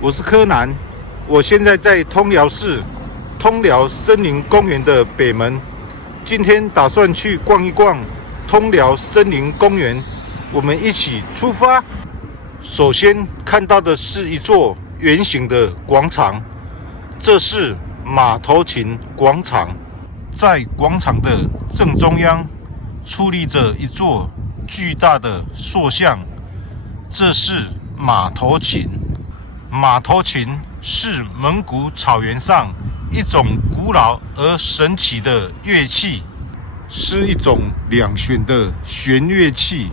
我是柯南，我现在在通辽市通辽森林公园的北门，今天打算去逛一逛通辽森林公园，我们一起出发。首先看到的是一座圆形的广场，这是马头琴广场。在广场的正中央矗立着一座巨大的塑像，这是马头琴。马头琴是蒙古草原上一种古老而神奇的乐器，是一种两弦的弦乐器，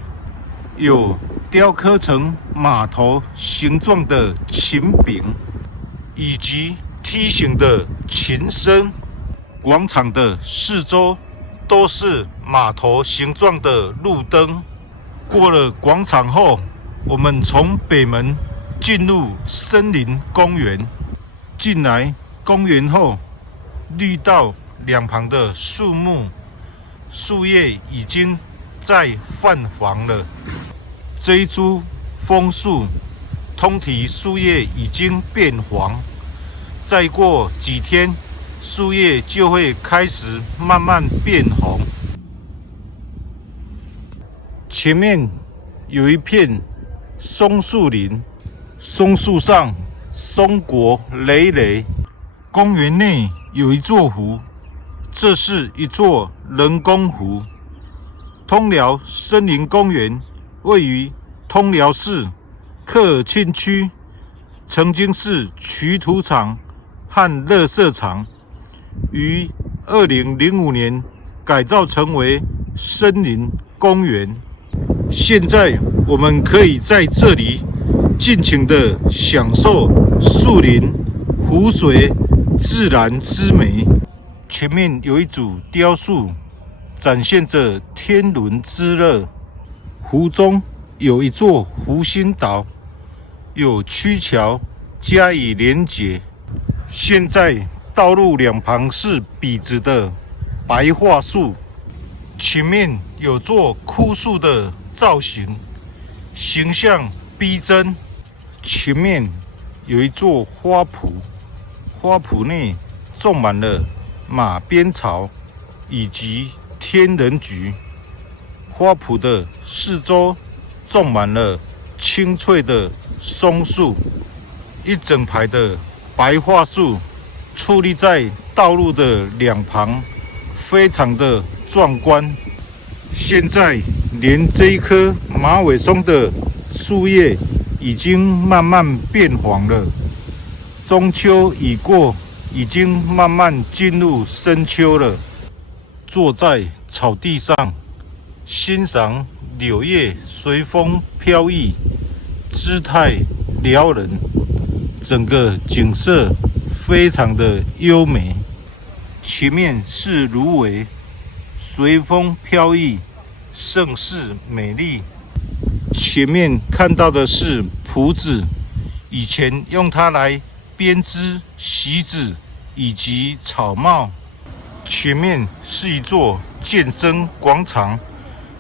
有雕刻成马头形状的琴柄，以及梯形的琴身。广场的四周都是马头形状的路灯。过了广场后，我们从北门进入森林公园。进来公园后，绿道两旁的树木、树叶已经在泛黄了。这一株枫树通体树叶已经变黄，再过几天，树叶就会开始慢慢变红。前面有一片松树林，松树上松果累累。公园内有一座湖，这是一座人工湖。通辽森林公园位于通辽市科尔沁区，曾经是取土场和垃圾场，于2005年改造成为森林公园。现在我们可以在这里尽情地享受树林、湖水、自然之美。前面有一组雕塑，展现着天伦之乐。湖中有一座湖心岛，有曲桥加以连结。现在道路两旁是笔直的白桦树，前面有座枯树的造型，形象逼真。前面有一座花圃，花圃内种满了马鞭草以及天人菊。花圃的四周种满了青翠的松树，一整排的白桦树矗立在道路的两旁，非常的壮观。现在连这一棵马尾松的树叶已经慢慢变黄了。中秋已过，已经慢慢进入深秋了。坐在草地上欣赏柳叶随风飘逸，姿态撩人，整个景色非常的优美。前面是芦苇，随风飘逸，甚是美丽。前面看到的是蒲子，以前用它来编织席子以及草帽。前面是一座健身广场，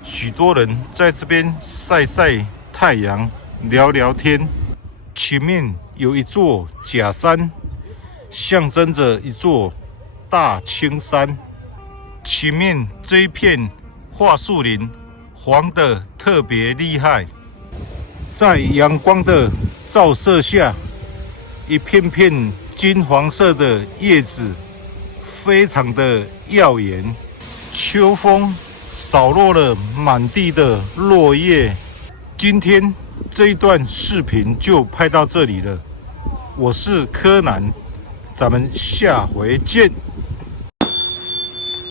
许多人在这边晒晒太阳，聊聊天。前面有一座假山，象征着一座大青山。前面这一片桦树林黄得特别厉害，在阳光的照射下，一片片金黄色的叶子非常的耀眼。秋风扫落了满地的落叶。今天这一段视频就拍到这里了，我是柯南，咱们下回见。